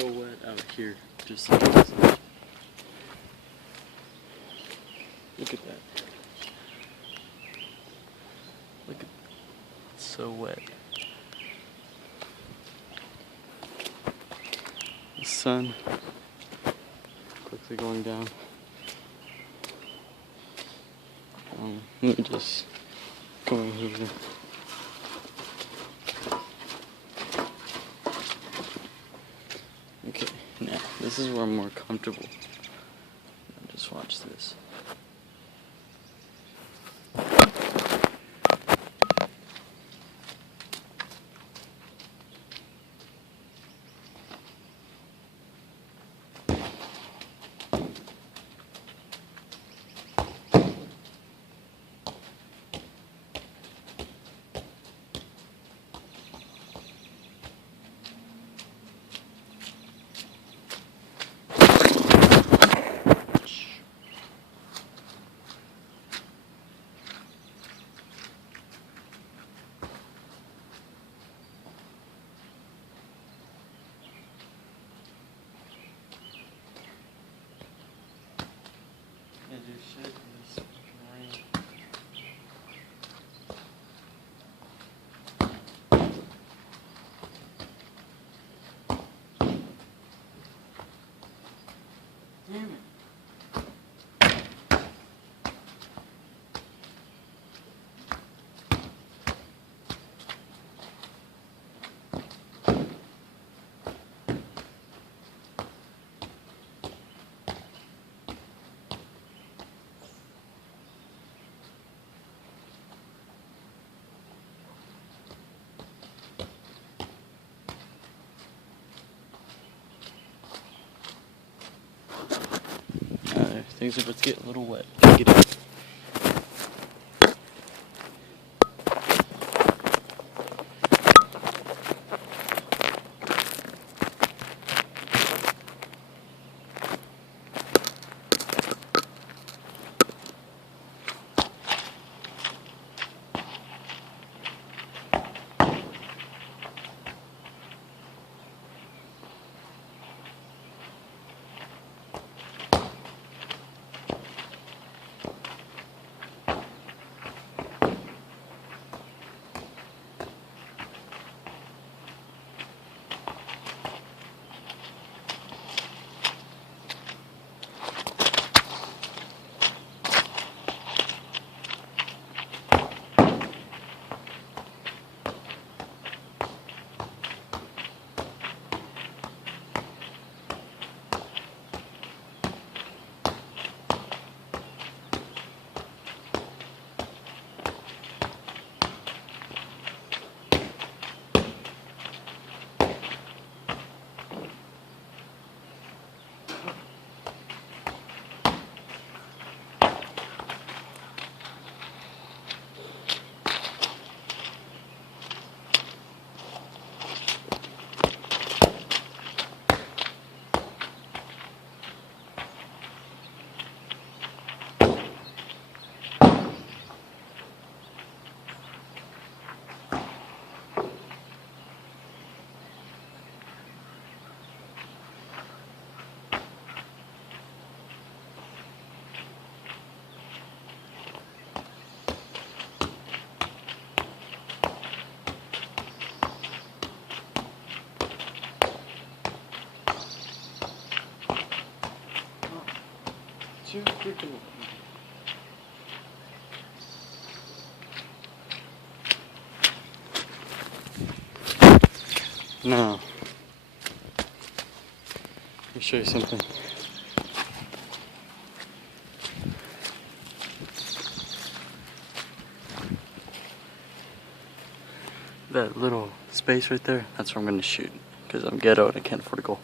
so wet out here. Just like this. Look at that. Look at it's so wet. The sun quickly going down. Let me just go over here. Okay, now this is where I'm more comfortable. Just watch this. Damn it. Things are about to get a little wet. Get it. Too freaking. No. Let me show you something. That little space right there, that's where I'm gonna shoot. Because I'm ghetto and I can't afford to go.